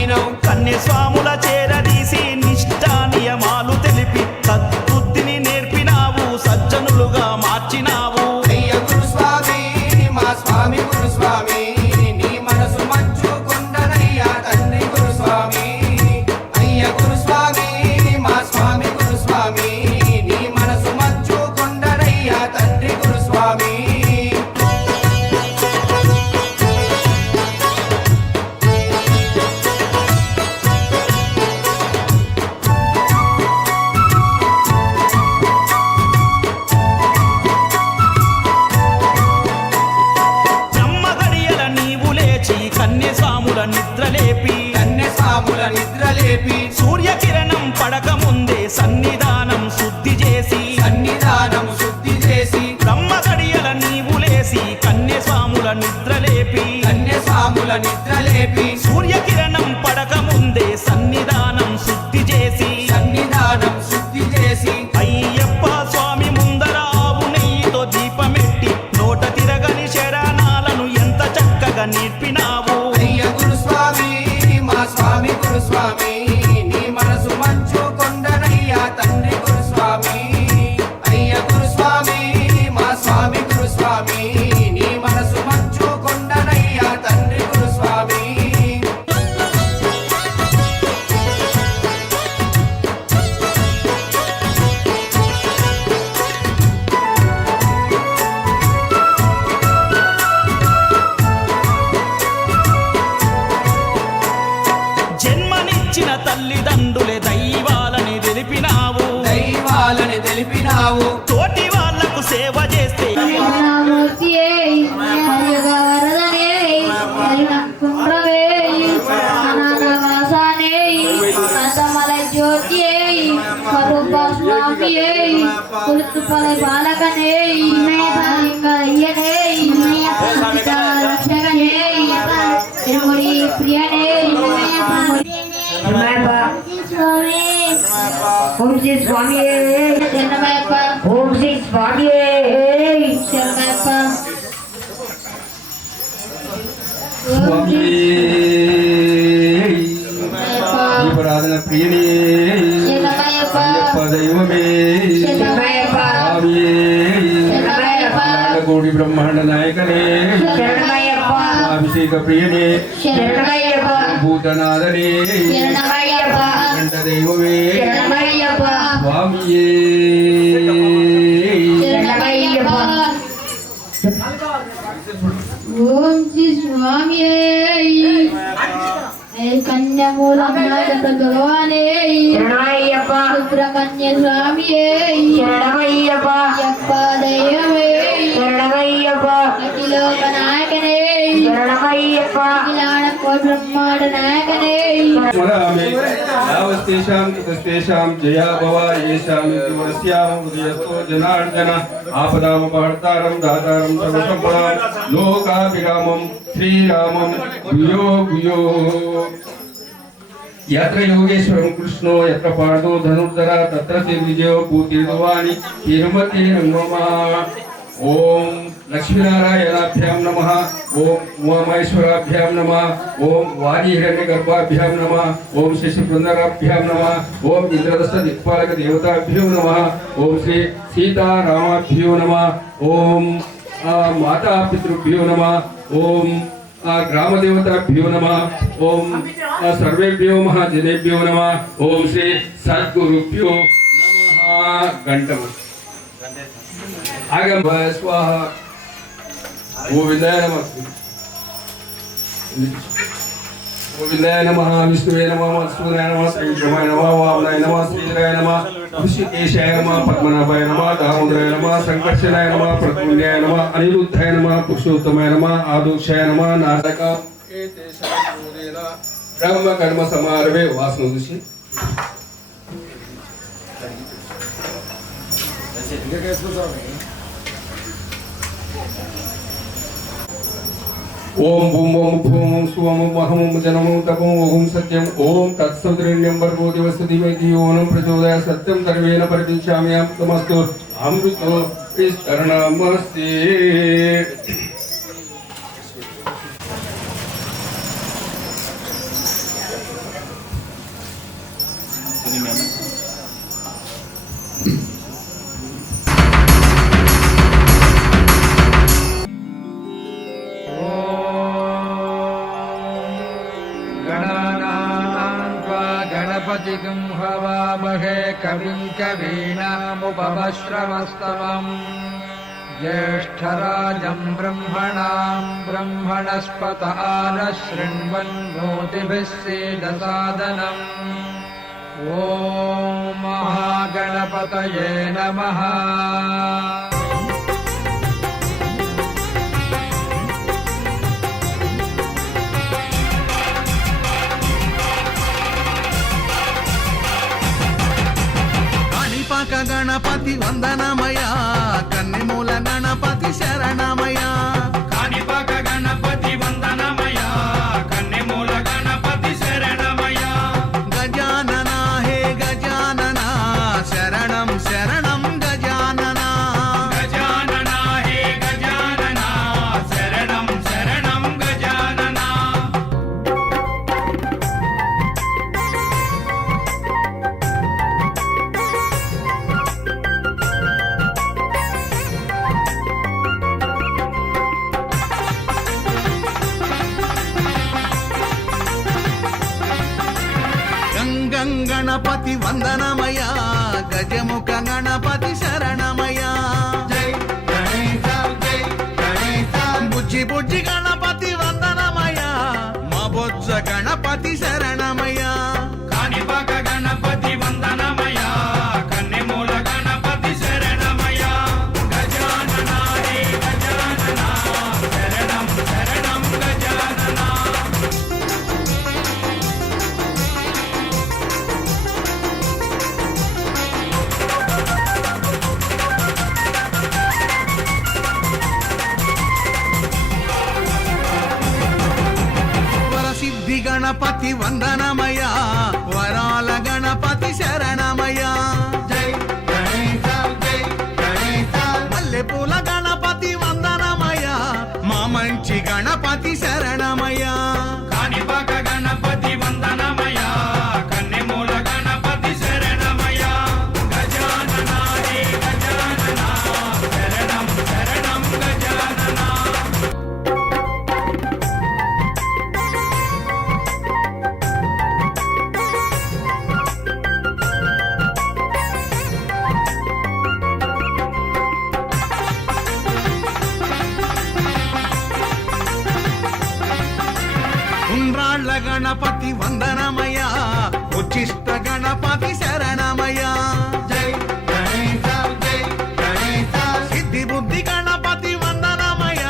అయినవు. కన్యస్వాముల చేరదీసి నిష్ఠా నియమాలు తెలిపి సద్బుద్ధిని నేర్పినావు, సజ్జనులుగా మార్చినావు. అయ్య గురుస్వామి మా స్వామి గురుస్వామి, నీ మనసు మంచు కొండనయ్యా తండ్రి గురుస్వామి. అయ్య గురుస్వామి మా స్వామి గురుస్వామి, నీ మనసు మంచు కొండనయ్యా తండ్రి గురుస్వామి. కన్యస్వాముల నిద్రలేపి కన్యస్వాముల నిద్రలేపి సూర్యకిరణం పడక ముందే సన్నిధానం శుద్ధి చేసి సన్నిధానం శుద్ధి చేసి బ్రహ్మ గడియల నీవులేసి కన్యస్వాముల నిద్రలేపి కన్యస్వాముల నిద్రలేపి సూర్యకిరణం పడక ముందే సన్నిధానం శుద్ధి చేసి సన్నిధానం శుద్ధి చేసి అయ్యప్ప స్వామి ముందర ఆవు నెయ్యితో దీపమెట్టి నోట తిరగని శరణాలను ఎంత చక్కగా నేర్పినావు. అయ్య గురుస్వామి మా స్వామి గురుస్వామి, నీ మనసు మంచు కొండనయ్యా తండ్రి గురుస్వామి. అయ్య గురుస్వామి మా స్వామి గురుస్వామి, నీ మనసు మంచు కొండనయ్యా తండ్రి గురుస్వామి. జన్మనిచ్చిన తల్లిదండ్రులే దైవాలని తెలిపినావు, దైవాలని తెలిపినావు. తోటి వాళ్లకు సేవ చేస్తే ఓం శ్రీ స్వామి ఓం శ్రీ స్వామి దీపారాధన ప్రియనే అయ్యప్ప దైవమే కోడి బ్రహ్మాండ నాయకనే అభిషేక ప్రియనే భూతనాథనే దైవమే స్వామియే. ఓం శ్రీ స్వామి కన్యమూలం భగవానే రుద్రకన్య స్వామి అయ్యప్ప దైవమే అఖిలోక నాయకనే అఖిలాండ కోటి బ్రహ్మాండ నాయకనే జయా భవ ఏషాం ఉదయస్తో జనార్దన ఆపదామపహర్తారం దాతారం సర్వసంపదాం లోకాభిరామం శ్రీరామం భూయో భూయో. यत्र योगेश्वरं कृष्णो यत्र पार्थो धनुर्धरा तत्र ते विजयो भूतिर्भवानि तिरुमति रङ्गमा. ओम लक्ष्मीनारायणाभ्यां नमः, ओम उमामहेश्वराभ्यां नमः, ओम वाणीहिरण्यगर्भाभ्यां नमः, ओम शशिवृन्दाराभ्यां नमः, ओम इंद्रदस्त दिक्पालक देवताभ्यो नमः, ओम श्री सीतारामाभ्यो नमः, ओम माता पितृभ्यो नमः, ओम ग्रामदेवताभ्यो नमः, ओम सर्वेभ्यो महाजनेभ्यो नमः, ओम श्री सद्गुरुभ्यो नमः. घंटम आगम स्वाहा गोविंदाय नमः गोविंदाय नमः विष्णुवे नमः मधुसूदनाय नमः श्रीकृष्णाय नमः वामनाय नमः श्रीधराय नमः ऋषिकेशाय नमः पद्मनाभाय नमः दामोदराय नमः संकर्षणाय नमः प्रद्युम्नाय नमः अनिरुद्धाय नमः पुरुषोत्तमाय नमः आदोक्षाय नमः नारक ब्रह्म कर्म समारभे वासनोदुषि ओम बूम ओम भूम सुवम महम जनम तपो ओम सत्यम ओम तत्सवितुर्वरेण्यं भर्गो देवस्य धीमहि धियो यो नः प्रचोदयात् सत्यं सर्वेण परिदिशाम्यहं तमस्तु अमृतो विस्तरणमस्ति. गणपतिं हवामहे कविं कवीनामुपमश्रवस्तमम् ज्येष्ठराजं ब्रह्मणस्पत आनशृण्वन्नोतिभिः सीदसादनम् ॐ महागणपतये नमः। గణపతి వందనమయ కన్నెమూల గణపతి శరణమయ కాణిపాక గణపతి వందనమయ కన్నెమూల గణపతి శరణమయ గజానన హే గజానన శరణం శరణం గజానన గజానన హే గజానన శరణం శరణం గజానన గణపతి వందనమయ గజముఖ గణపతి శరణమయ బుజ్జి బుజ్జి గణపతి వందనమయ మా బొజ్జ గణపతి శరణమయ కాణిపాక గణపతి వందనమయ కన్నెమూల గణపతి శరణమయ గజానన హే గజానన శరణం శరణం గజానన గణపతి వందనమయ వరాల గణపతి శరణమయ మల్లెపూల గణపతి వందనమయ మా మంచి గణపతి శరణమయ కాణిపాక గణపతి వందనమయ కన్నెమూల గణపతి శరణమయ గజానన హే గజానన శరణం శరణం గజానన ఉండ్రాళ్ళ గణపతి వందనమయ ఉచ్చిష్ట గణపతి శరణమయ సిద్ధి బుద్ధి గణపతి వందనమయ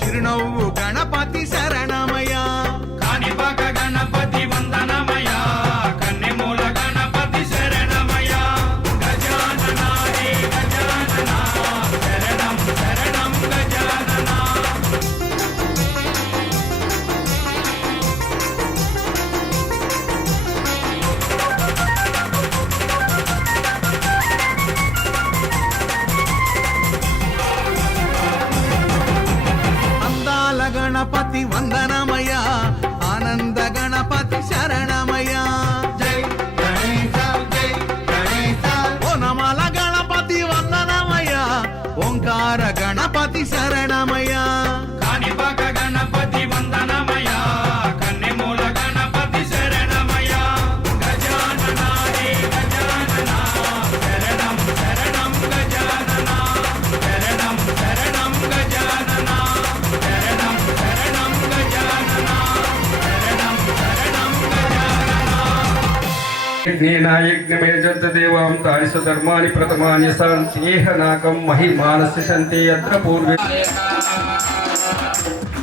చిరునవ్వు గణపతి శరణమయ కాణిపాక గణపతి వందనమయ కన్నెమూల గణపతి శరణమయ గజానన హే గజానన శరణం శరణం గజానన గణపతి వందనమయ ఆనంద గణపతి శరణమయ ఓనమాల గణపతి వందనమయ ఓంకార గణపతి శరణమయ కాణిపాక గణపతి వందనమయ కన్నెమూల గణపతి శరణమయ గజానన హే గజానన శరణం శరణం గజానన శరణం శరణం గజానన శరణం శరణం గజానన శరణం శరణం గజానన యజ్ఞమేజంత దేవాం తాని సధర్మాని ప్రథమాని సంతేహ నాకం మహిమానస్య సంతే యత్ర పూర్వే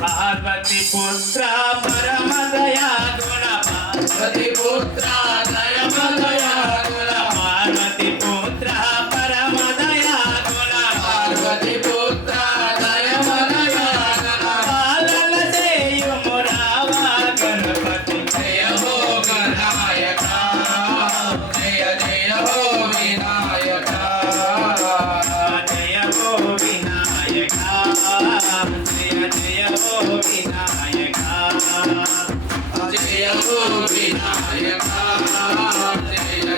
పార్వతి పుత్ర పరమ దయా గుణ పార్వతి పుత్ర దయమదయా గుణ పార్వతి పుత్ర పరమ దయా గుణ పార్వతి పుత్ర దయమదయా గుణ పాలన చేయుము రావా గణపతి జయ హో గణాయక జయ జయ హో వినాయక జయ హో వినాయక జయ జయ హో వినాయక జయ హో వినాయక జయ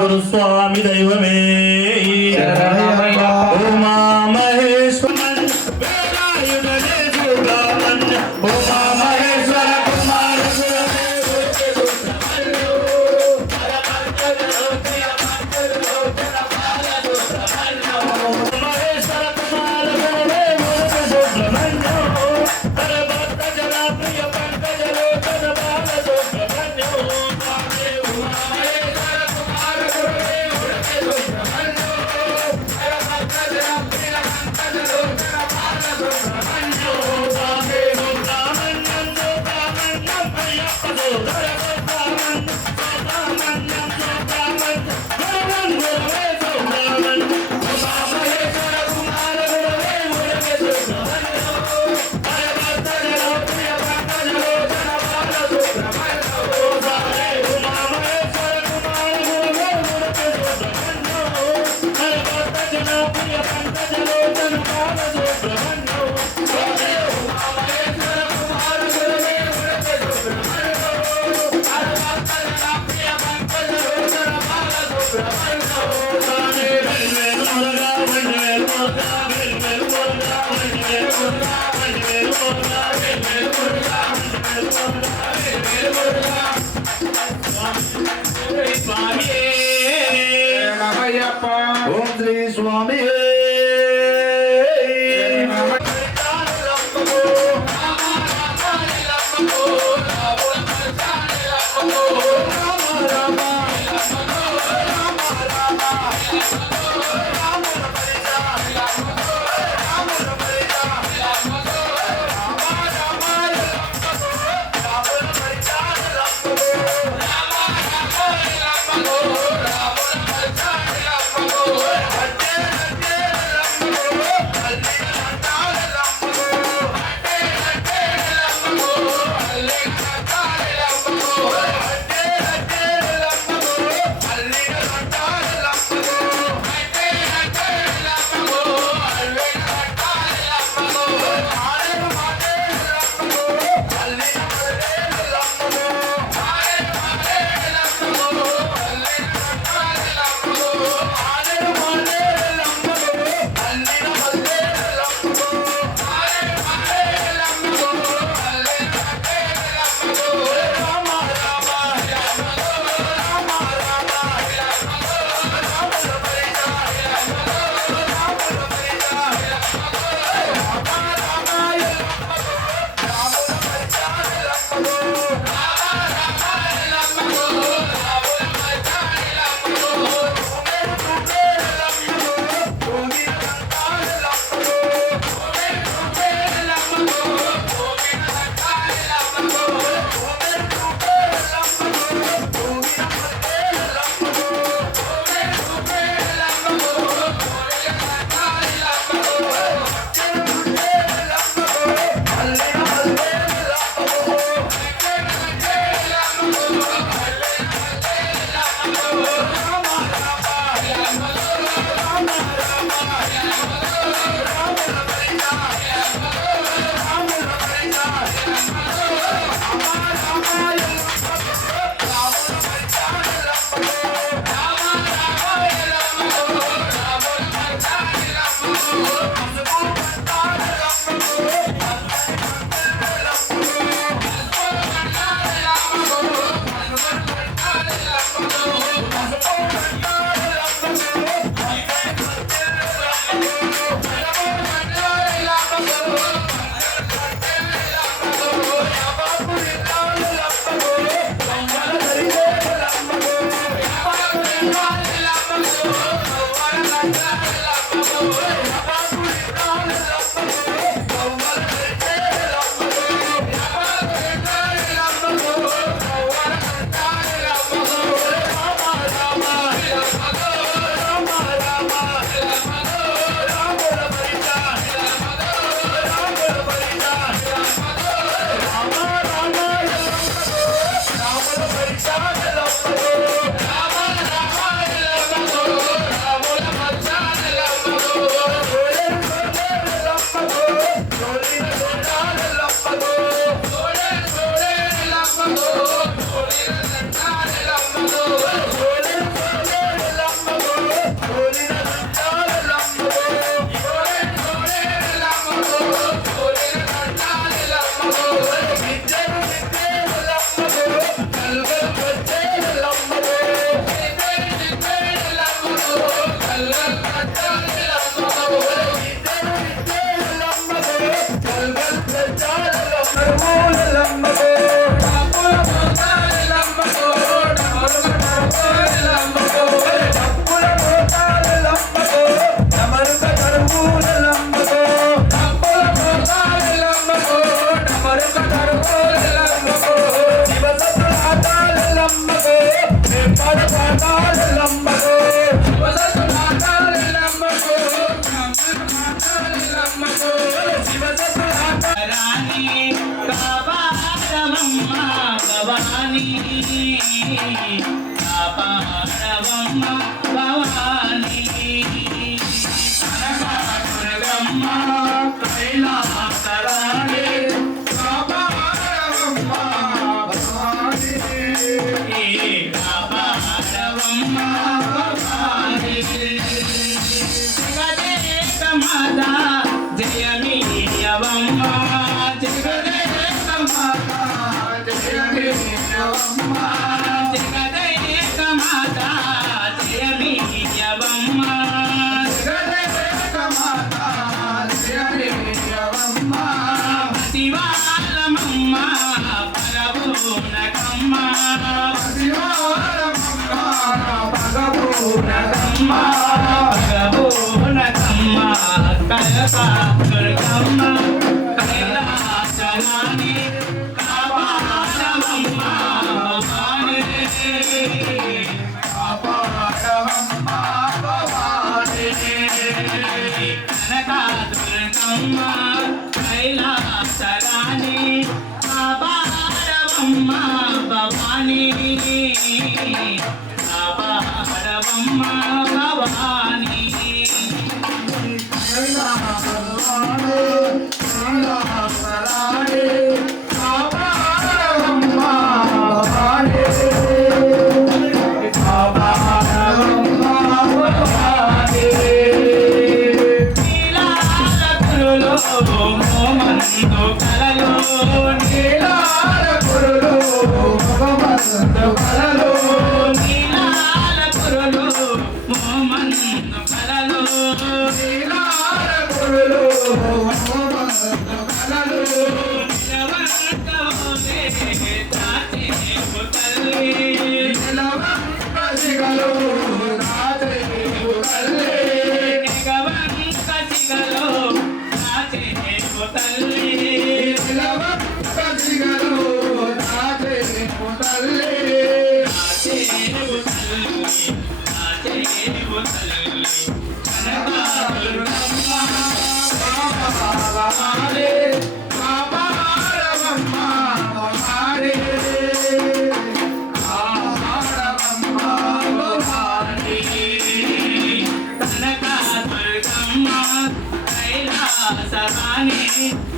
గురు స్వామి దైవమే ఉమా మహేశ్వరన్ వేలాయుధనే సుబ్రహ్మణ్య ఉమా మహేశ్వర కుమార మహేశ్వర కుమార సుబ్రహ్మణ్య పరభక్త జన ప్రియ పంకజ లోచన బాల సుబ్రహ్మణ్య ఓం శ్రీ స్వామి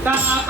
Bye.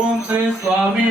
ఓం శ్రీ స్వామి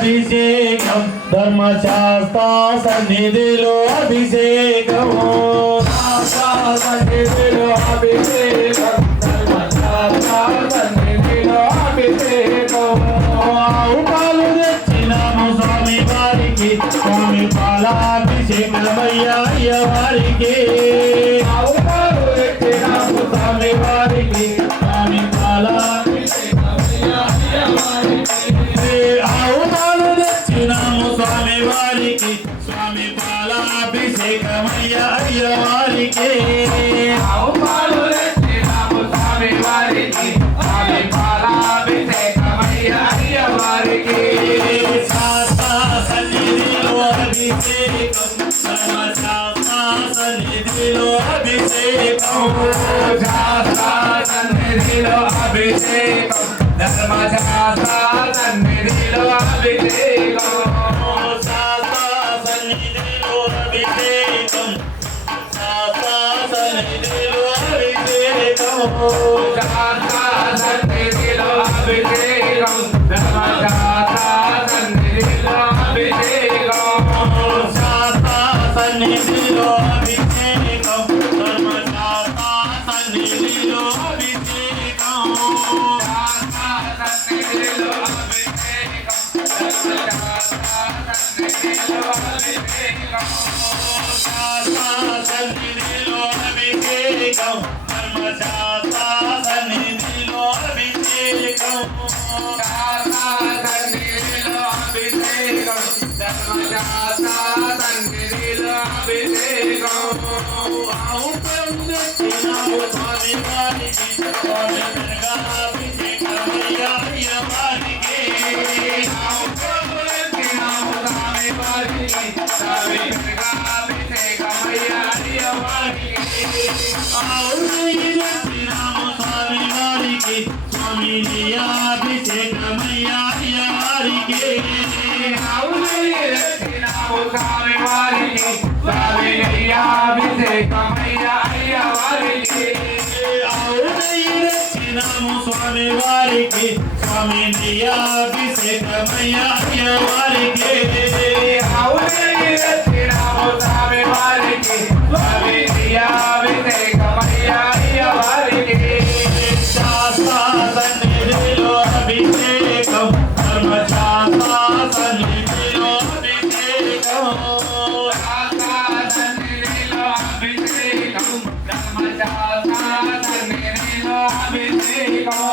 అభిషేకం ధర్మశాస్త్ర సన్నిధిలో అభిషేకం సన్నిధిలో అభిషేకం ధర్మశాస్త్ర సన్నిధిలో అభిషేకం ఆవు పాలు తెచ్చినాము స్వామి వారికి స్వామి పాలాభిషేకమయ్యా వారికి ఆవు పాలు తెచ్చినాము స్వామి వారికి స్వామి పాలాభిషేకమయ్యా ఆవుతాలు తెచ్చినాము స్వామి వారికి స్వామి పాలాభిషేకమయ్యా వారికి ఆవుతాలు తెచ్చినాము స్వామి వారికి స్వామి పాలాభిషేకమయ్యా వారికి శాస్త్ర సన్నిధిలో అభిషేకం ధర్మశాస్త్ర సన్నిధిలో అభిషేకం శాస్త్ర సన్నిధిలో అభిషేకం ధర్మశాస్త్ర సన్నిధిలో అభిషేకం శాస్త్ర సన్నిధిలో అభిషేకం శాస్త్ర సన్నిధిలో అభిషేకం శాస్త్ర సన్నిధిలో అభిషేకం ధర్మశాస్త్ర సన్నిధిలో అభిషేకం శాస్త్ర సన్నిధిలో అభిషేకం ధర్మశాస్త్ర సన్నిధిలో అభిషేకం సన్నిధిలో అభిషేకం ధర్మశాస్త్ర సన్నిధిలో అభిషేకం సన్నిధిలో అభిషేకం ధర్మశాస్త్ర సన్నిధిలో అభిషేకం సన్నిధిలో అభిషేకం ధర్మశాస్త్ర సన్నిధిలో అభిషేకం ఔపందించినాము స్వామి వారికి స్వామి అభిషేకమయ్యా అయ్య వారికి ఔపందించినాము స్వామి వారికి స్వామి అభిషేకమయ్యా అయ్య వారికి ఔపందించినాము స్వామి వారికి స్వామి అభిషేకమయ్యా అయ్య వారికి స్వామి వారికి స్వామి అభిషేకమయ్యా అయ్య వారికి రక్షినాము స్వామి వారికి స్వామి అభిషేకమయ్యా అయ్య వారికి రక్షినాము స్వామి వారికి స్వామి అభిషేకమయ్యా అయ్య వారికి శాస్త్ర సన్నిధిలో అభిషేకం ధర్మశాస్త్ర సన్నిధిలో అభిషేకం సన్నిధిలో అభిషేకం ధర్మశాస్త్ర సన్నిధిలో అభిషేకం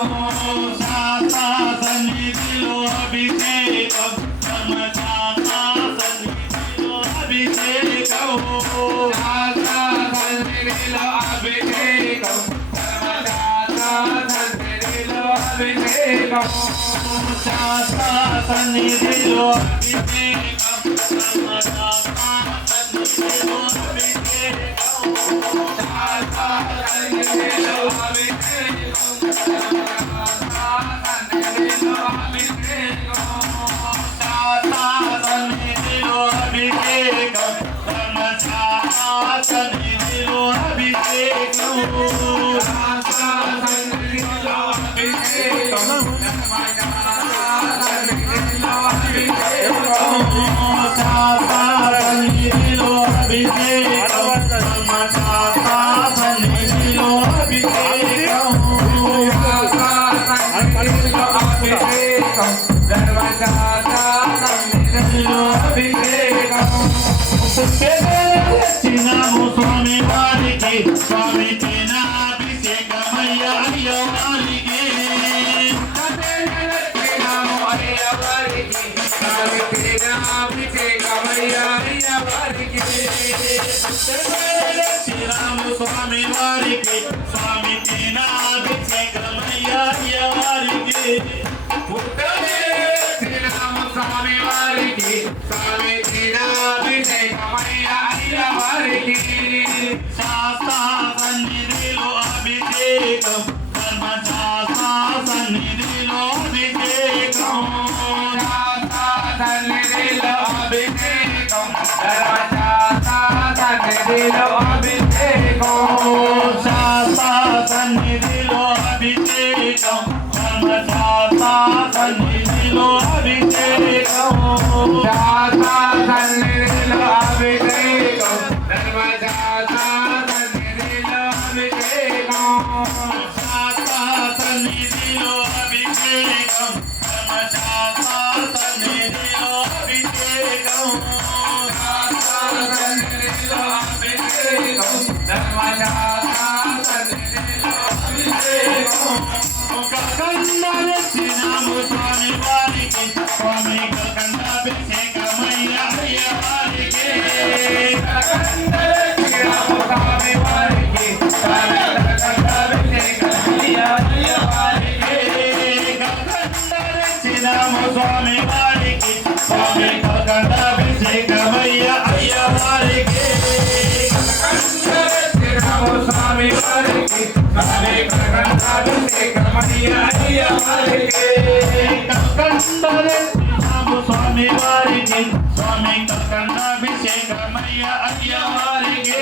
శాస్త్ర సన్నిధిలో అభిషేకం ధర్మశాస్త్ర సన్నిధిలో అభిషేకం శాస్త్ర సన్నిధిలో అభిషేకం సన్నిధిలో అభిషేకం శాస్త్ర సన్నిధిలో అభిషేకం సన్నిధిలో అభిషేకం శాస్త్ర సన్నిధిలో అభిషేకం సన్నిధిలో అభిషేకం శాస్త్ర సన్నిధిలో అభిషేకం ధర్మశాస్త్ర సన్నిధిలో అభిషేకం సన్నిధిలో అభిషేకం సన్నిధిలో అభిషేకం ధర్మశాస్త్ర సన్నిధిలో అభిషేకం ధర్మశాస్త్ర సన్నిధిలో అభిషేకం రక్షినాము స్వామి వారికి స్వామి అభిషేకమయ్యా అయ్య వారికి రక్షినాము అయ్య వారికి స్వామి అభిషేకమయ్యా అయ్య వారికి రక్షినాము స్వామి వారికి స్వామి అభిషేకమయ్యా అయ్య వారికి శ్రీరామ స్వామి వారికి స్వామి అభిషేకమయ్యా అయ్య వారికి శాస్త్ర సన్నిధిలో అభిషేకం ధర్మశాస్త్ర సన్నిధిలో అభిషేకం శాస్త్ర సన్నిధిలో అభిషేకం ధర్మశాస్త్ర సన్నిధిలో అభిషేకం శాస్త్ర సన్నిధిలో అభిషేకం ధర్మశాస్త్ర సన్నిధిలో అభిషేకం శాస్త్ర సన్నిధిలో అభిషేకం ధర్మశాస్త్ర సన్నిధిలో అభిషేకం శాస్త్ర సన్నిధిలో అభిషేకం ధర్మశాస్త్ర సన్నిధిలో అభిషేకం శాస్త్ర సన్నిధిలో అభిషేకం ధర్మశాస్త్ర సన్నిధిలో అభిషేకం రక్షినాము స్వామి వారికి స్వామి అభిషేకమయ్యా అయ్య వారికి రక్షినాము స్వామి వారికి స్వామి అభిషేకమయ్యా అయ్య వారికి రక్షినాము స్వామి వారికి స్వామి అభిషేకమయ్యా అయ్య వారికి రక్షినాము స్వామి వారికి స్వామి అభిషేకమయ్యా అయ్య వారికి రక్షినాము స్వామి వారికి స్వామి అభిషేకమయ్యా అయ్య వారికి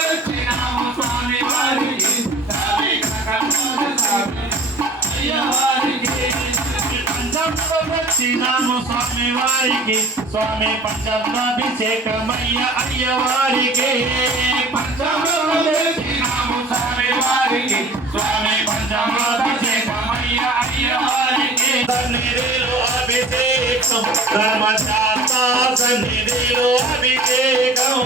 రక్షినాము స్వామి వారికి స్వామి అయ్య వారికి వచ్చినాము స్వామి వారికి స్వామి పంచాభిషేకమయ్య అయ్యవారికి పంచామృతం తెచ్చినాము స్వామి వారికి స్వామి పంచాభిషేకమయ్య అయ్యవారికి సన్నిధిలో అభిషేకం ధర్మశాస్త్ర సన్నిధిలో అభిషేకం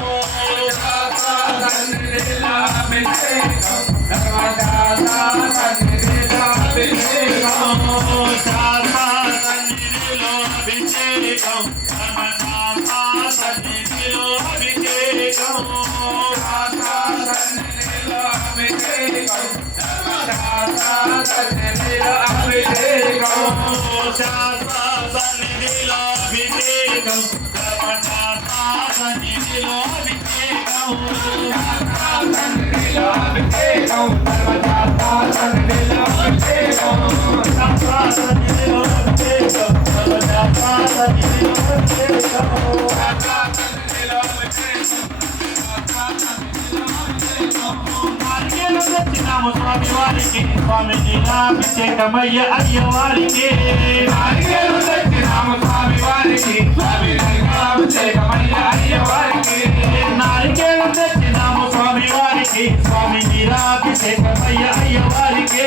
సన్నిధిలో అభిషేకం ధర్మశాస్త్ర సన్నిధిలో అభిషేకం సన్నిధిలో అభిషేకం ధర్మశాస్త్ర సన్నిధిలో అభిషేకం సన్నిధిలో అభిషేకం సన్నిధిలో అభిషేకం సన్నిధిలో అభిషేకం సన్నిధిలో అభిషేకం సన్నిధిలో అభిషేకం సన్నిధిలో అభిషేకం సన్నిధిలో అభిషేకం వచ్చినాము స్వామి వారికి స్వామి నీలాభిషేకమయ్య అయ్యవారికి వచ్చినాము స్వామి వారికి స్వామి నీలాభిషేకమయ్య అయ్యవారికి నారికేళం తెచ్చినాము స్వామి వారికి స్వామి నీలాభిషేకమయ్య అయ్యవారికి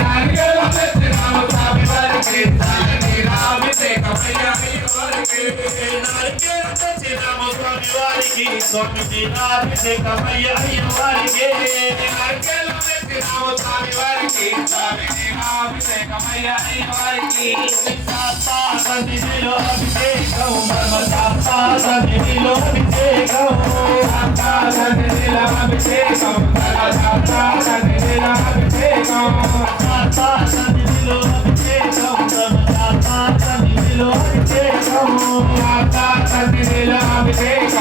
నారికేళం తెచ్చినాము స్వామి వారికి స్వామి నీలాభిషేకమయ్య అయ్యవారికి నారికేళం తెచ్చినాము స్వామి వారికి స్వామి నీలాభిషేకమయ్య అయ్యవారికి నారికేళం తెచ్చినాము స్వామి వారికి స్వామి నీలాభిషేకమయ్య అయ్యవారికి సన్నిధిలో అభిషేకం సన్నిధిలో అభిషేకం సన్నిధిలో అభిషేకం సన్నిధిలో అభిషేకం సన్నిధిలో అభిషేకం సన్నిధిలో అభిషేకం సన్నిధిలో అభిషేకం సన్నిధిలో అభిషేకం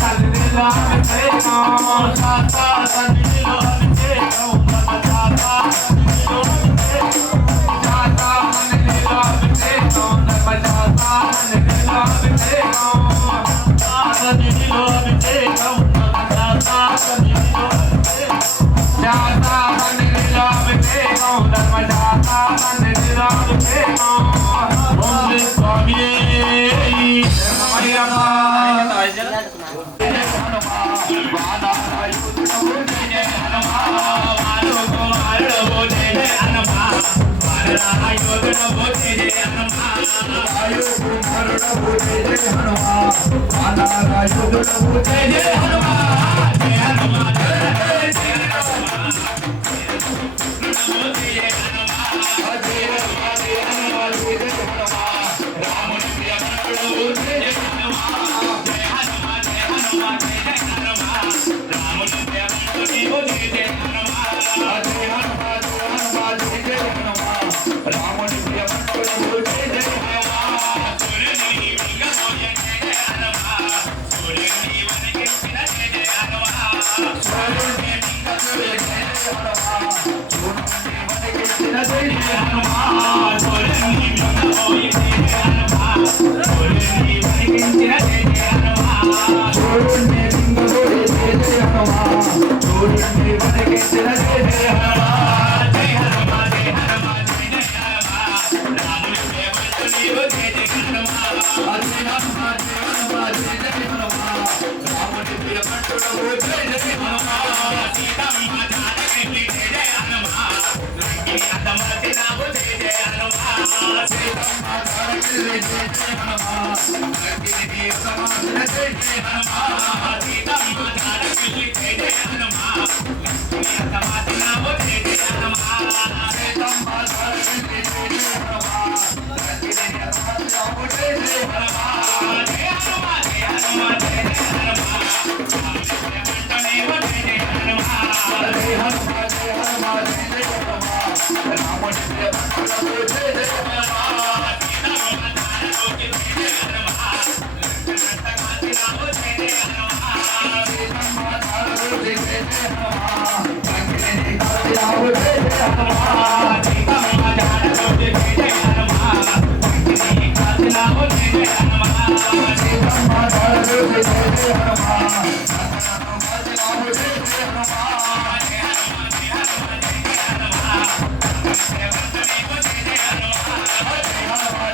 సన్నిధిలో అభిషేకం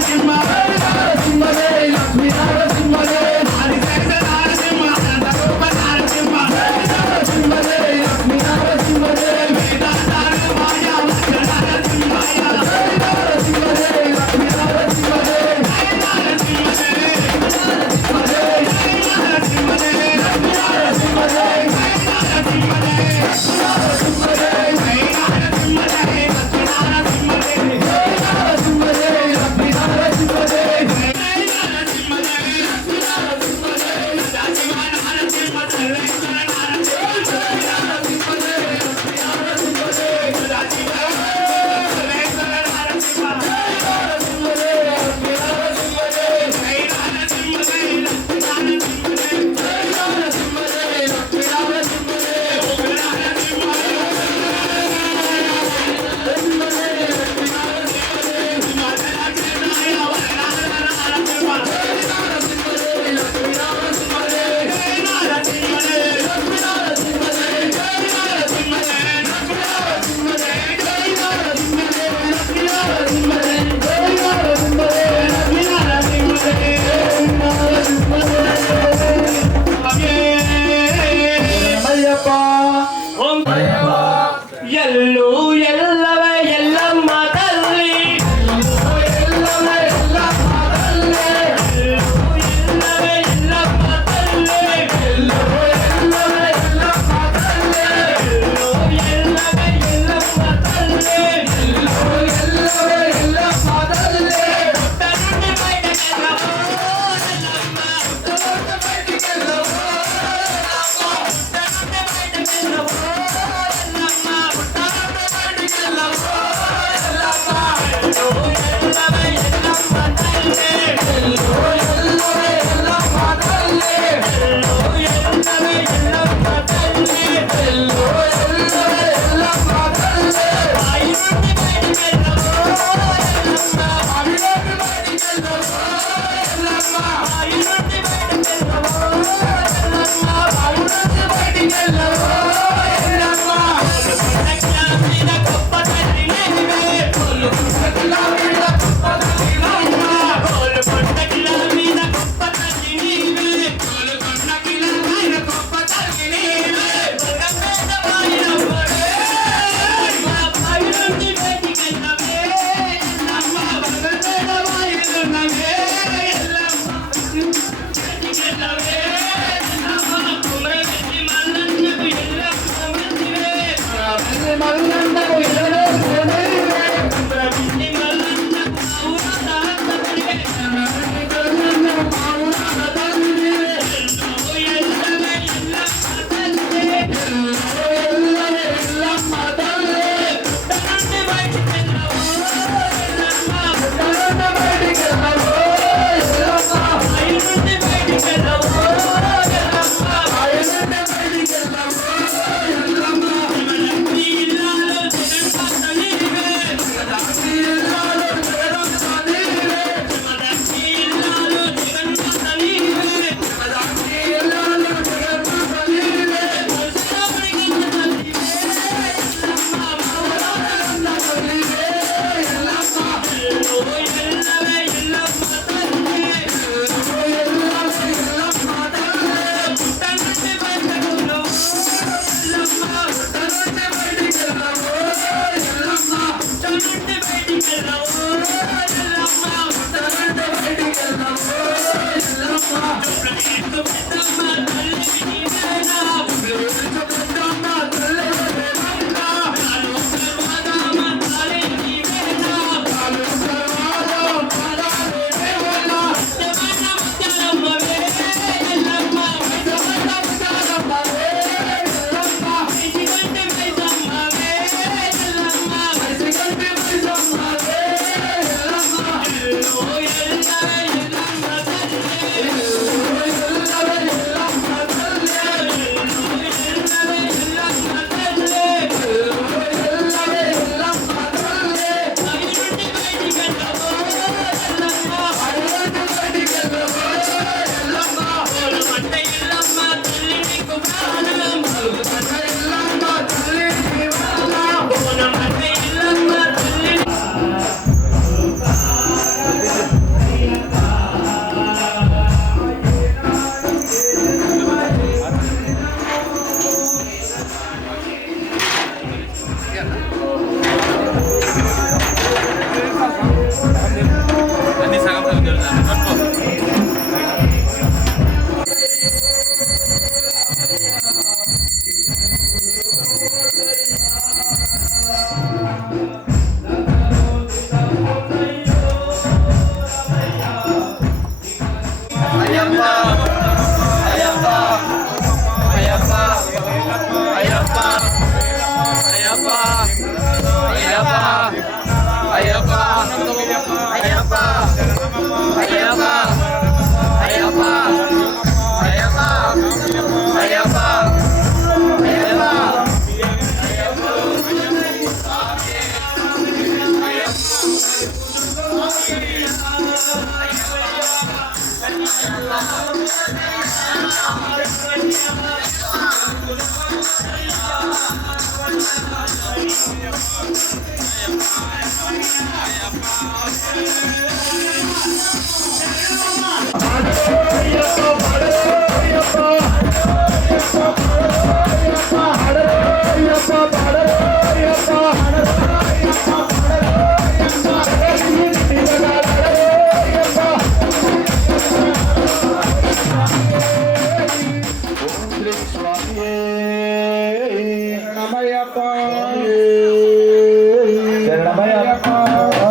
Narasimha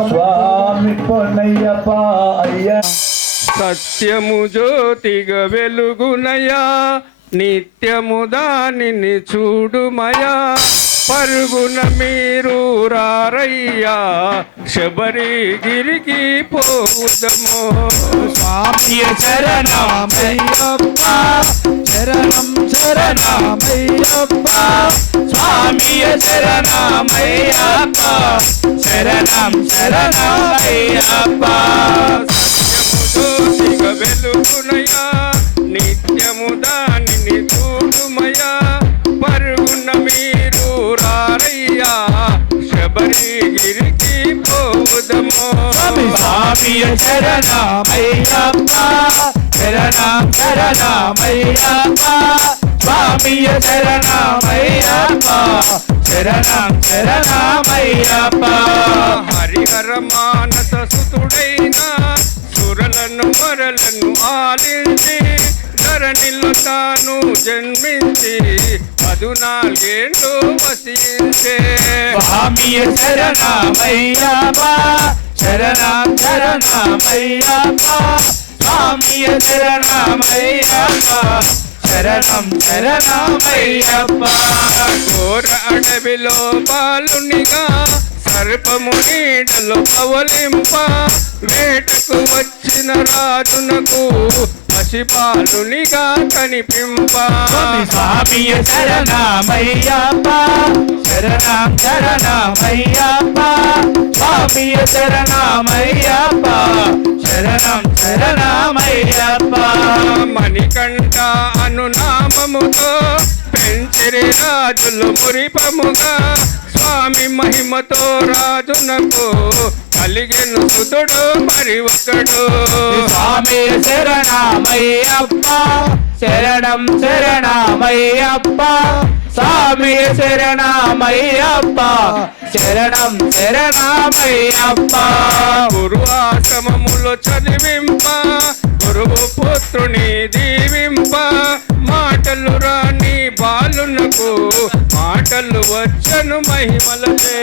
స్వామి పొన్నయ్యప్ప అయ్యా సత్యము జ్యోతిగా వెలుగునయా నిత్యము దానిని చూడుమయా పరుగున మీరు రారయ్యా శబరిగిరికి పోవుదము స్వామి శరణమయ్యప్ప శరణం శరణమయ్యప్ప స్వామి శరణమయ్యప్ప శరణం శరణమయ్యప్ప జ్యోతిగా వెలుగునయా నిత్యము దానిని చూడుమయా పరుగున మీరు రారయ్యా శబరిగిరికి పోవుదము స్వామి శరణమయ్యప్ప శరణం శరణమయ్యప్ప స్వామి శరణమయ్యప్ప శరణం శరణమయ్యప్ప హరిహర మానస సుతుడైన సురలను వరలను ఆలించి ధరణిలో తాను జన్మించి 14 వసించే స్వామి శరణమయ్యప్ప శరణం శరణమయ్యప్ప స్వామి శరణమయ్యప్ప శరణం శరణమయ్యప్ప ఘోర అడవిలో బాలునిగా సర్పము నీడలో పవలింప వేటకు వచ్చిన రాజునకు పసిపాలునిగా కనిపింప స్వామి శరణమయ్యప్ప శరణం శరణమయ్యప్ప స్వామి శరణమయ్యప్ప శరణం శరణమయ్యప్ప మణికంఠ అను నామముతో పెంచిరి రాజులు మురిపముగా స్వామి మహిమతో రాజునకు కలిగెను సుతుడు మరి ఒకడు స్వామి శరణమయ్యప్ప శరణం శరణమయ్యప్ప స్వామి శరణమయ్యప్ప శరణం శరణమయ్యప్ప గురు ఆశ్రమములో చదివింప గురువు పుత్రుని దీవింప మాటలు రాని బాలునకు మాటలు వచ్చను మహిమలచే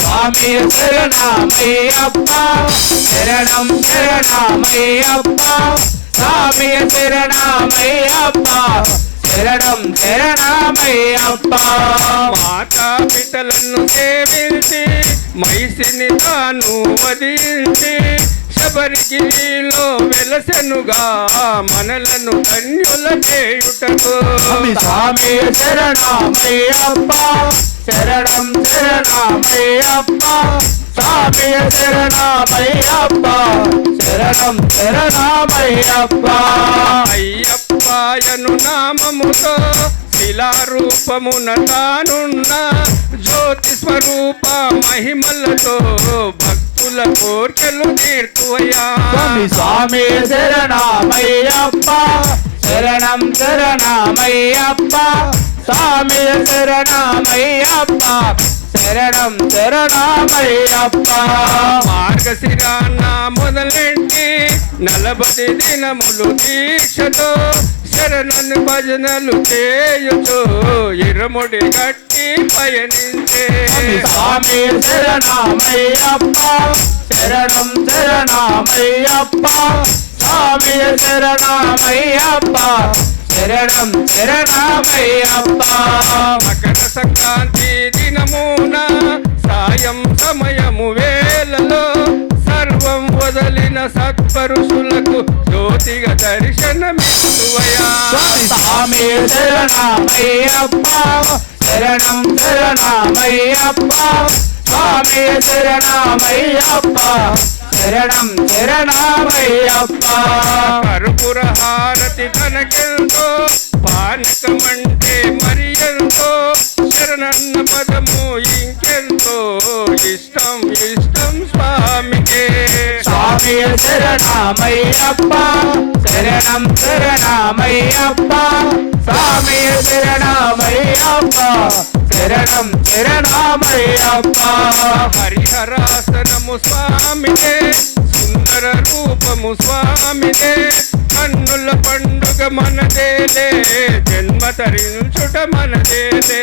స్వామి శరణమయ్యప్ప శరణం శరణమయ్యప్ప స్వామి శరణమయ్యప్ప శరణం శరణమయ్యప్ప మాతా పితలను సేవించి మైసిని తాను వదించి శబరిగిరిలో వెలసెనుగా మనలను ధన్యుల చేయుటకు స్వామి శరణమయ్యప్ప శరణం శరణమయ్యప్ప స్వామి శరణమయ్యప్ప శరణం శరణమయ్యప్ప అయ్యప్పయను నామముతో శిలారూపమున తానున్న జ్యోతి స్వరూప మహిమలతో భక్తుల కోర్కెలు తీర్చువయ్యా స్వామి శరణమయ్యప్ప శరణం శరణమయ్యప్ప స్వామి శరణమయ్యప్ప శరణం శరణమయ్యప్ప మార్గశిరాన మొదలెట్టి 40 దినములు దీక్షతో శరణను భజనలు చేయుచు ఇరుముడి గట్టి పయనించే స్వామి శరణమయ్యప్ప శరణం శరణమయ్యప్ప స్వామి శరణమయ్యప్ప శరణం శరణమయ్యప్ప మకర సంక్రాంతి దినమున సాయం సమయము వేళలో సర్వం వదలిన సత్పరుషులకు జ్యోతిగా దర్శనమిస్తువయా స్వామి శరణమయ్యప్ప శరణం శరణమయ్యప్ప స్వామి శరణమయ్యప్ప శరణం శరణమయ్యప్ప కర్పూర హారతి తనకెంతో పానకమంటే మరి ఎంతో శరణన్న పదము ఇంకెంతో ఇష్టం ఇష్టం స్వామికే స్వామి శరణమయ్యప్ప శరణం శరణమయ్యప్ప స్వామి శరణమయ్యప్ప శరణం శరణమయ్యప్ప హరిహరాసనము స్వామికే సుందర రూపము స్వామికే కన్నుల పండుగ మనదేలే జన్మ తరించుట మనదేలే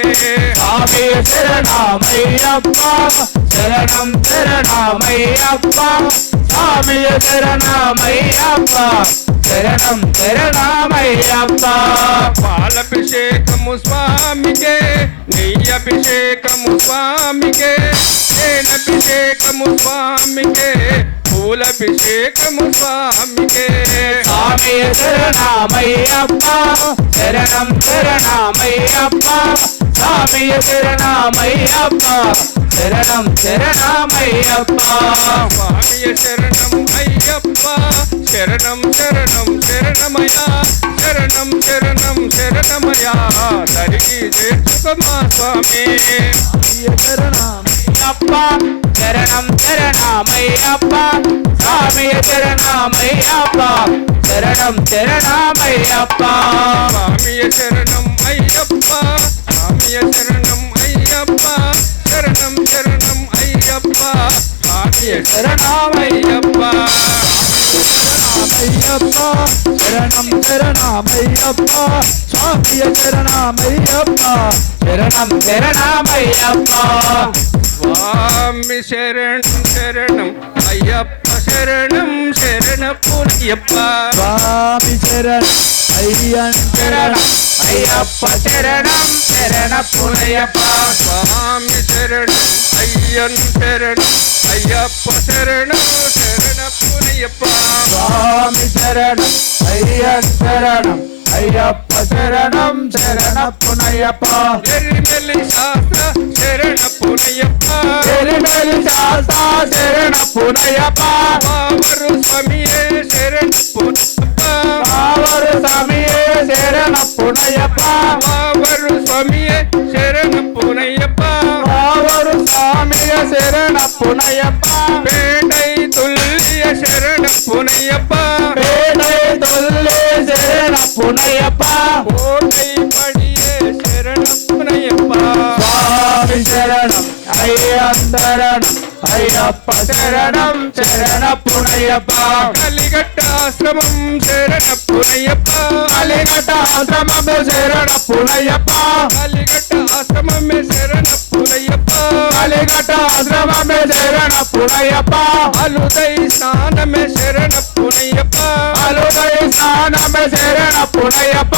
స్వామి శరణమయ్యప్ప శరణం శరణమయ్యప్ప స్వామి శరణమయ్యప్ప శరణం శరణమయ్యప్ప పాలభిషేకము స్వామికే నెయ్యభిషేకము స్వామికే తేనభిషేకము స్వామికే పూలభిషేకము స్వామికే స్వామి శరణమయ్యప్ప శరణం శరణమయ్యప్ప స్వామి శరణమయ్యప్ప శరణం శరణమయ్యప్ప స్వామియ శరణం అయ్యప్ప శరణం శరణం శరణమయా శరణం శరణం శరణమయా తరిగి చేర్చుకమా స్వామి శరణమయ్యప్ప శరణం శరణమయ్యప్ప స్వామి శరణమయ్యప్ప శరణం శరణమయ్యప్ప స్వామియ శరణం అయ్యప్ప స్వామియ శరణం అయ్యప్ప శరణం శరణం అయ్యప్ప స్వామియ శరణమయ్యప్ప శరణమయ్యప్ప శరణం శరణమయ్యప్ప స్వామి శరణమయ్యప్ప శరణం శరణమయ్యప్ప స్వామి శరణం శరణం అయ్యప్ప శరణం శరణపుయ్యప్ప స్వామి శరణం అయ్యప్ప శరణం శరణపుయ్యప్ప స్వామి శరణం అయ్యన్ శరణం అయ్యప్ప శరణం శరణపుయ్యప్ప స్వామి శరణం శరణం అయ్యప్ప శరణం శరణపుయ్యప్ప ఎరిమెలి శాస్త్ర శరణపుయ్యప్ప ఎరిమెలి శాస్త్ర శరణపుయ్యప్ప వావరు స్వామియే శరణపుయ్యప్ప కావరు స్వామియే శరణపుయ్యప్ప వావరు స్వామియే శరణపుయ్యప్ప కావరు స్వామియే శరణపుయ్యప్ప పేటై తుల్య శరణపుయ్యప్ప పేదై తొల్లి శరణపుయ్యప్ప కోటై పడియే శరణపుయ్యప్ప శరణం అయ్యప్ప శరణం శరణప్పునయ్యప్ప కలిగట్ట ఆశ్రమం శరణప్పునయ్యప్ప కలిగట్ట ఆశ్రమం శరణప్పునయ్యప్ప కలిగట్ట ఆశ్రమం శరణప్పునయ్యప్ప కలిగట్ట ఆశ్రమం శరణప్పునయ్యప్ప అలుదై స్నానమే శరణప్పునయ్యప్ప అలుదై స్నానం శరణప్పునయ్యప్ప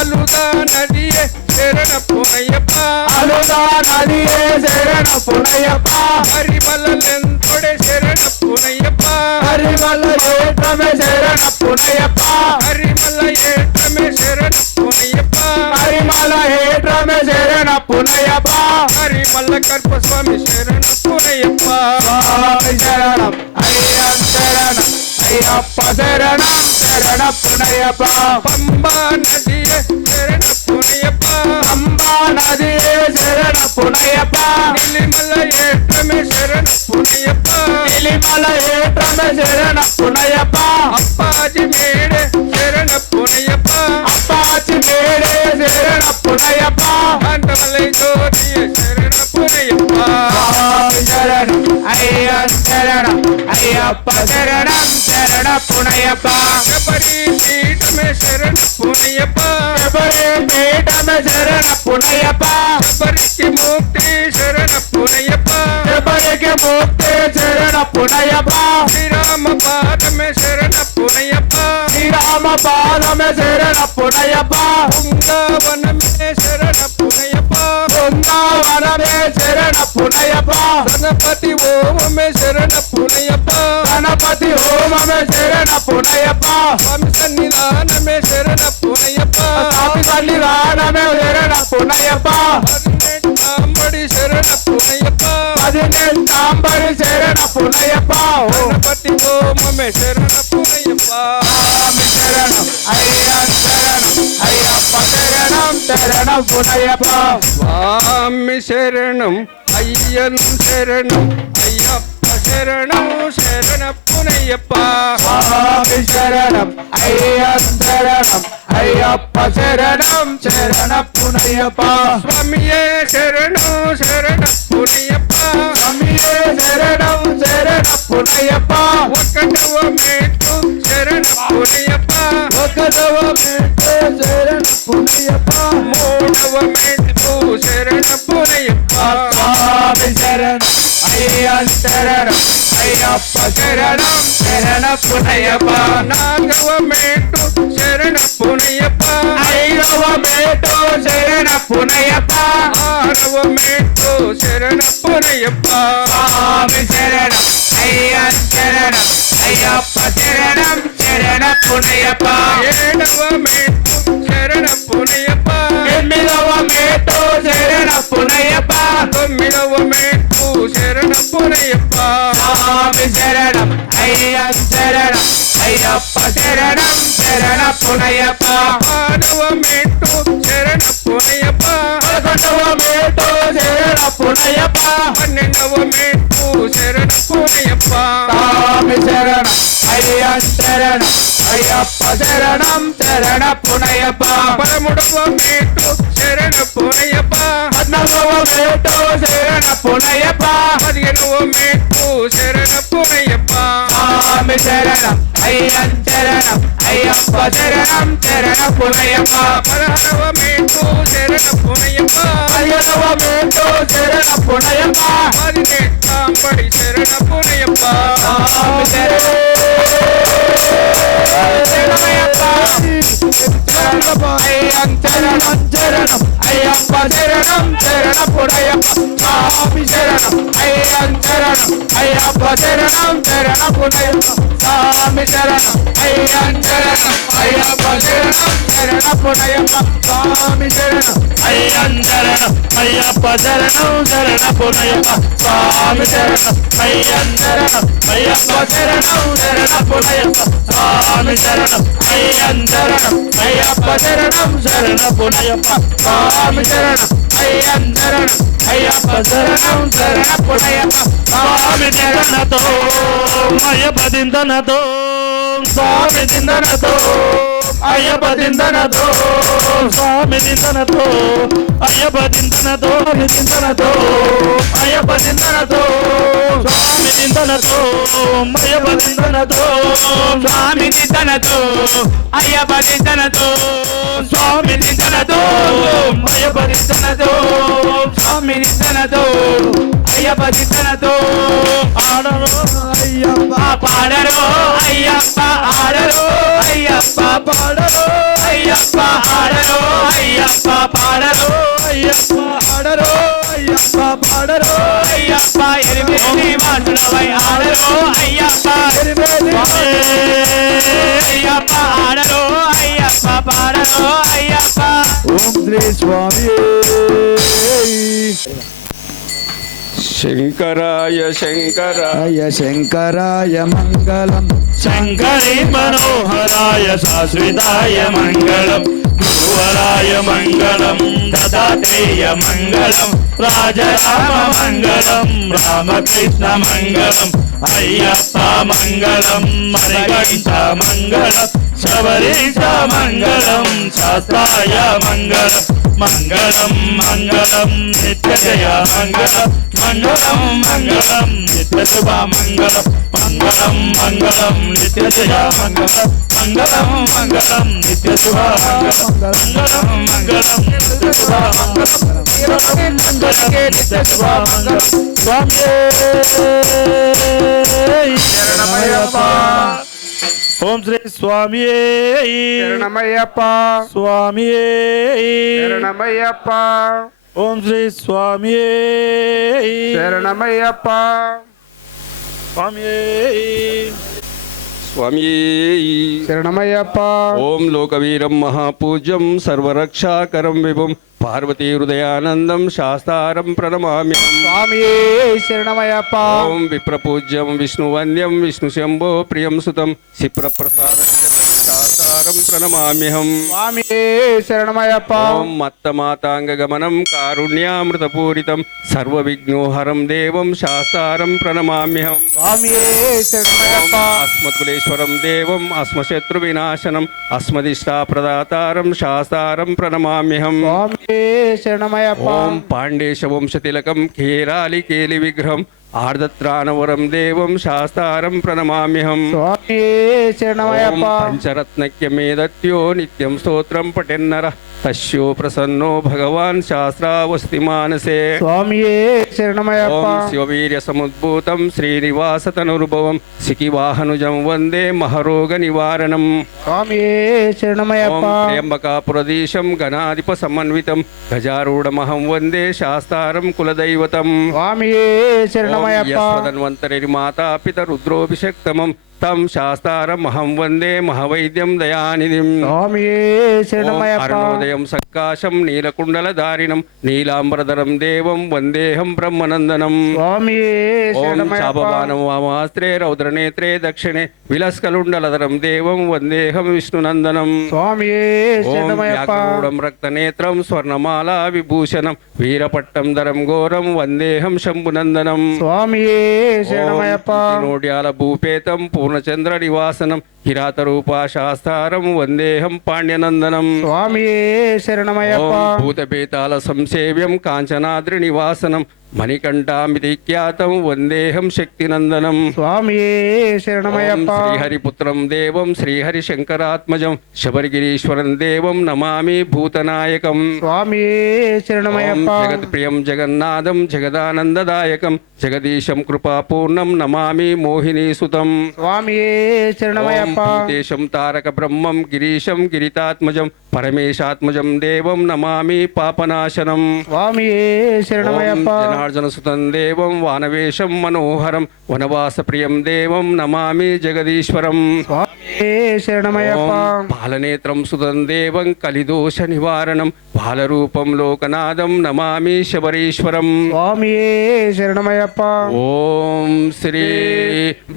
అలుదా నదియే శరణప్పునయ్యప్ప అలుదా నదియే శరణప్పునయ్యప్ప హరిమలెంతొడే శరణప్పునయ్యప్ప హరిమల ఏటమే శరణప్పునయ్యప్ప హరిమల ఏటమే శరణప్పునయ్యప్ప హరిమల ఏటమే శరణప్పునయ్యప్ప హరిమల్ల కర్పస్వామి శరణప్పునయ్యప్ప స్వామి శరణం అయ్యం శరణం అయ్యప్ప శరణం శరణప్పునయ్యప్ప పంబా నదియే శరణప్పునయ్యప్ప అంబా నదియే శరణప్పునయ్యప్ప నిలిమల ఏటమే శరణప్పునయ్యప్ప నిలిమల ఏటమే శరణప్పునయ్యప్ప అప్పాజి మేడే శరణప్పునయ్యప్ప అప్పాచి మేడే శరణప్పునయ్యప్ప కాంతమలై జ్యోతియే శరణప్పునయ్యప్ప స్వామి శరణం అయ్యం శరణం అయ్యప్ప శరణం శరణప్పునయ్యప్ప శబరి పీఠమే శరణప్పునయ్యప్ప శబరి పీఠమే శరణప్పునయ్యప్ప శబరికి ముక్తి శరణప్పునయ్యప్ప శబరికి ముక్తి శరణప్పునయ్యప్ప శ్రీరామ పాదమే శరణప్పునయ్యప్ప శ్రీరామ పాదమే శరణప్పునయ్యప్ప బృందావనమే శరణప్పునయ్యప్ప బృందావనమే శరణప్పునయ్యప్ప గణపతి ఓమమే శరణప్పునయ్యప్ప గణపతి హోమమే శరణప్పునయ్యప్ప స్వామి సన్నిధానమే శరణప్పునయ్యప్ప స్వామి సన్నిధానమే శరణప్పునయ్యప్ప అంబడి శరణప్పునయ్యప్ప 18 తాంబరి శరణప్పునయ్యప్ప గణపతి ఓమమే శరణప్పునయ్యప్ప స్వామి శరణం అయ్యం శరణం అయ్యప్ప శరణం శరణప్పునయ్యప్ప స్వామి శరణం అయ్యన్ శరణం అయ్యప్ప శరణం శరణప్పునయ్యప్ప స్వామి శరణం అయ్యం శరణం అయ్యప్ప శరణం శరణప్పునయ్యప్ప స్వామియే శరణం శరణప్పునయ్యప్ప స్వామియే శరణం శరణప్పునయ్యప్ప ఒకటవ మెట్టు శరణప్పునయ్యప్ప ఒకదవ మెట్టు శరణప్పునయ్యప్ప మూడవ మెట్టు శరణప్పునయ్యప్ప స్వామి శరణం అయ్యం శరణం అయ్యప్ప శరణం శరణప్పునయ్యప్ప నాలుగవ మెట్టు శరణప్పునయ్యప్ప ఐదవ మెట్టు శరణప్పునయ్యప్ప ఆరవ మెట్టు శరణప్పునయ్యప్ప స్వామి శరణం అయ్యం శరణం అయ్యప్ప శరణం శరణప్పునయ్యప్ప ఏడవ మెట్టు శరణప్పునయ్యప్ప ఎనిమిదవ మెట్టు శరణప్పునయ్యప్ప తొమ్మిదవ మెట్టు శరణప్పునయ్యప్ప స్వామి శరణం అయ్యం శరణం అయ్యప్ప శరణం శరణప్పునయ్యప్ప ఆరవ మెట్టు శరణప్పునయ్యప్ప 11వ మెట్టు శరణప్పునయ్యప్ప 12వ మెట్టు శరణప్పునయ్యప్ప స్వామి శరణం అయ్యం శరణం అయ్యప్ప శరణం శరణప్పునయ్యప్ప 13వ మెట్టు శరణప్పునయ్యప్ప 14వ మెట్టు శరణప్పునయ్యప్ప 15వ మెట్టు శరణప్పునయ్యప్ప స్వామి శరణం అయ్యం శరణం అయ్యప్ప శరణం శరణప్పునయ్యప్ప 16వ మెట్టు శరణప్పునయ్యప్ప 15వ మెట్టు శరణప్పునయ్యప్ప 18వ శరణప్పునయ్యప్ప స్వామి శరణం శరణమయ్యప్ప అయ్యం శరణం శరణం అయ్యప్ప శరణం శరణప్పునయ్యప్ప స్వామి శరణం అయ్యం శరణం అయ్యప్ప శరణం శరణప్పునయ్యప్ప స్వామి శరణం అయ్యం శరణం అయ్యప్ప శరణం శరణప్పునయ్యప్ప స్వామి శరణం అయ్యం శరణం అయ్యప్ప శరణం శరణప్పునయ్యప్ప స్వామి శరణం అయ్యం శరణం అయ్యప్ప శరణం శరణప్పునయ్యప్ప స్వామి శరణం అయ్యం శరణం అయ్యప్ప శరణం శరణప్పునయ్యప్ప స్వామి శరణం అయ్యం శరణం అయ్యప్ప శరణం శరణప్పునయ్యప్ప స్వామి శరణతో మయ పదిందనతో స్వామి దిందనతో అయ్యప్ప దిందనతో స్వామి దిందనతో అయ్యప్ప దిందనతో దిందనతో అయ్యప్ప దిందనతో స్వామి దిందనతో అయ్యప్ప దిందనతో స్వామి దిందనతో అయ్యప్ప దిందనతో స్వామి దిందనతో అయ్యప్ప దిందనతో స్వామి దిందనతో అయ్యప్ప దిందనతో ఆడరో అయ్యప్ప పాడరో అయ్యప్ప ఆడరో అయ్యప్ప పాడరో అయ్యప్ప ఆడరో అయ్యప్ప పాడరో అయ్యప్ప ఆడరో అయ్యప్ప పాడరో అయ్యప్ప ఎరిమేలి వాసుడవై ఆడరో అయ్యప్ప ఎరిమేలి అయ్యప్ప ఆడరో అయ్యప్ప పాడరో అయ్యప్ప ఓం శ్రీ స్వామి శంకరాయ శంకరాయ శంకరాయ మంగళం శంకరి మనోహరాయ శాశ్వతాయ మంగళం గురువరాయ మంగళం దత్తాత్రేయ మంగళం రాజరామ మంగళం రామకృష్ణ మంగళం అయ్యప్ప మంగళం మరిగంట మంగళం శబరీశ మంగళం శాస్త్రాయ మంగళం మంగళం మంగళం నిత్య జయ మంగళం మంగళం మంగళం నిత్య శుభ మంగళం మంగళం మంగళం నిత్య జయ మంగళం మంగళం మంగళం నిత్య శుభ మంగళం మంగళం నిత్య శుభ మంగళం నిత్య శుభ మంగళం స్వామి శరణమయ్యప్ప ఓం శ్రీ స్వామి శరణమయ్యప్ప స్వామి శరణమయ్యప్ప ఓం శ్రీ స్వామి శరణమయ్యప్ప స్వామి స్వామి శరణమయ్యప్ప ఓం లోకవీరం మహాపూజ్యం సర్వరక్షాకరం విభుం పార్వతీ హృదయానందం శాస్తారం ప్రణమామి. స్వామి శరణమయ్యప్ప ఓం విప్రపూజ్యం విష్ణువన్యం విష్ణుశంభో ప్రియం సుతం శిప్రప్రసాదం శాస్తారం ప్రణమామ్యహం. స్వామి శరణమయ్యప్ప ఓం మత్తమాతాంగగమనం కారుణ్యామృతపూరితం సర్వవిఘ్నోహరం దేవం శాస్తారం ప్రణమామ్యహం. స్వామి శరణమయ్యప్ప అస్మత్కులేశ్వరం దేవం అస్మశత్రువినాశనం అస్మదిష్టాప్రదాతారం శాస్తారం ప్రణమామ్యహం. స్వామి శరణమయ్యప్ప ఓం పాండేశ వంశతిలకం కేరాలి కేలి విగ్రహం ఆర్దత్రానవరం దేవం శాస్తారం ప్రణమామ్యహం. స్వామి ఓం శరణమయ్యప్ప పంచరత్నక్యమేదత్యో నిత్యం స్తోత్రం పఠెన్నర తస్యో ప్రసన్నో భగవాన్ శాస్త్రావస్తి మానసే. స్వామి శరణమయ్యప్ప ఓం శివవీర్య సముద్భూతం శ్రీనివాసతనుర్భవం సికివాహనుజం వందే మహరోగ నివారణం. స్వామి ఓం శరణమయ్యప్ప త్ర్యంబకాపురదీశం గణాధిప సమన్వితం గజారూఢమహం వందే శాస్తారం కులదైవతం. స్వామి శరణమయ్యప్ప యస్వదన్వంతరిర్మాతా పితరుద్రోభిషక్తమం తం శాస్తారం అహం వందే మహవైద్యం దయానిధిం. స్వామి శరణమయ్యప్ప అరుణోదయం సక్కాశం నీలకుండలధారిణం నీలాంబరధరం దేవం వందేహం బ్రహ్మనందనం. స్వామి ఓం శరణమయ్యప్ప చాపవానం వామాస్త్రే రౌద్రనేత్రే దక్షిణే విలస్కలుండలధరం దేవం వందేహం విష్ణునందనం. స్వామి ఓం శరణమయ్యప్ప వ్యాఘ్రూఢం రక్తనేత్రం స్వర్ణమాలా విభూషణం వీరపట్టం ధరం ఘోరం వందేహం శంభునందనం. స్వామి శరణమయ్యప్ప నోడ్యాల భూపేతం పూర్ణచంద్ర నివాసనం కిరాతరూపా శాస్తారం వందేహం పాండ్యనందనం. స్వామి శరణమయ్యప్ప ఓం భూతపేతాల సంసేవ్యం కాంచనాద్రి నివాసనం మణికంఠామితి ఖ్యాతం వందేహం శక్తినందనం. స్వామి ఓం శరణమయ్యప్ప శ్రీహరిపుత్రం దేవం శ్రీహరిశంకరాత్మజం శబరిగిరీశ్వరం దేవం నమామి భూతనాయకం. స్వామి ఓం శరణమయ్యప్ప జగత్ప్రియం జగన్నాథం జగదానందదాయకం జగదీశం కృపాపూర్ణం నమామి మోహినీసుతం. స్వామి శరణమయ్యప్ప భూతేశం తారక బ్రహ్మం గిరీశం గిరితాత్మజం పరమేశాత్మజం దేవం నమామి పాపనాశనం. స్వామి శరణమయ్యప్ప జనార్దనసుతం దేవం వానవేశం మనోహరం వనవాసప్రియం దేవం నమామి జగదీశ్వరం. స్వామి శరణమయ్యప్ప ఓం బాలనేత్రం సుతం దేవం కలిదోష నివారణం బాలరూపం లోకనాథం నమామి శబరీశ్వరం. స్వామి శరణమయ్యప్ప ఓం శ్రీ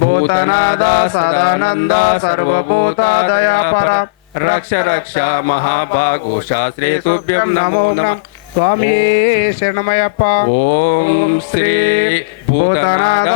భూతనాథ సదానంద సర్వభూత దయాపర రక్ష రక్ష మహాభాగో శాస్త్రే తుభ్యం నమో నమః. స్వామి శరణమయ్యప్ప ఓం శ్రీ భూతనాథ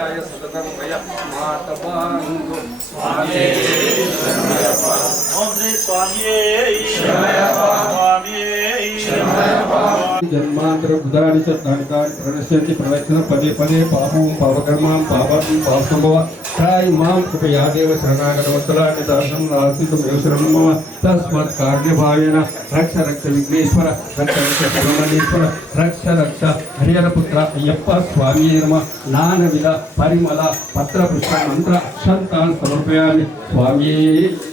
ध्याय सततं मया मातपान्तु स्वामी ఓం శ్రీ స్వామియే స్వామియే जन्मांतर बुधानि च नाटकानि प्रणश्यन्ति प्रदक्षिण पदे पदे पापं पापकर्मां पापं पापसंभव ताय मां कृपया देव शरणागतवत्सलानि दासं नास्तिकमेश्वरं मम तस्मात् कार्यभावेन रक्ष रक्ष विघ्नेश्वर रक्ष रक्ष सुब्रह्मण्येश्वर रक्ष रक्ष हरिहरपुत्र अय्यप्प स्वामिये नमः नानविध परिमल पत्र पुष्प मंत्र अक्षन्तान् समर्पयामि स्वामिये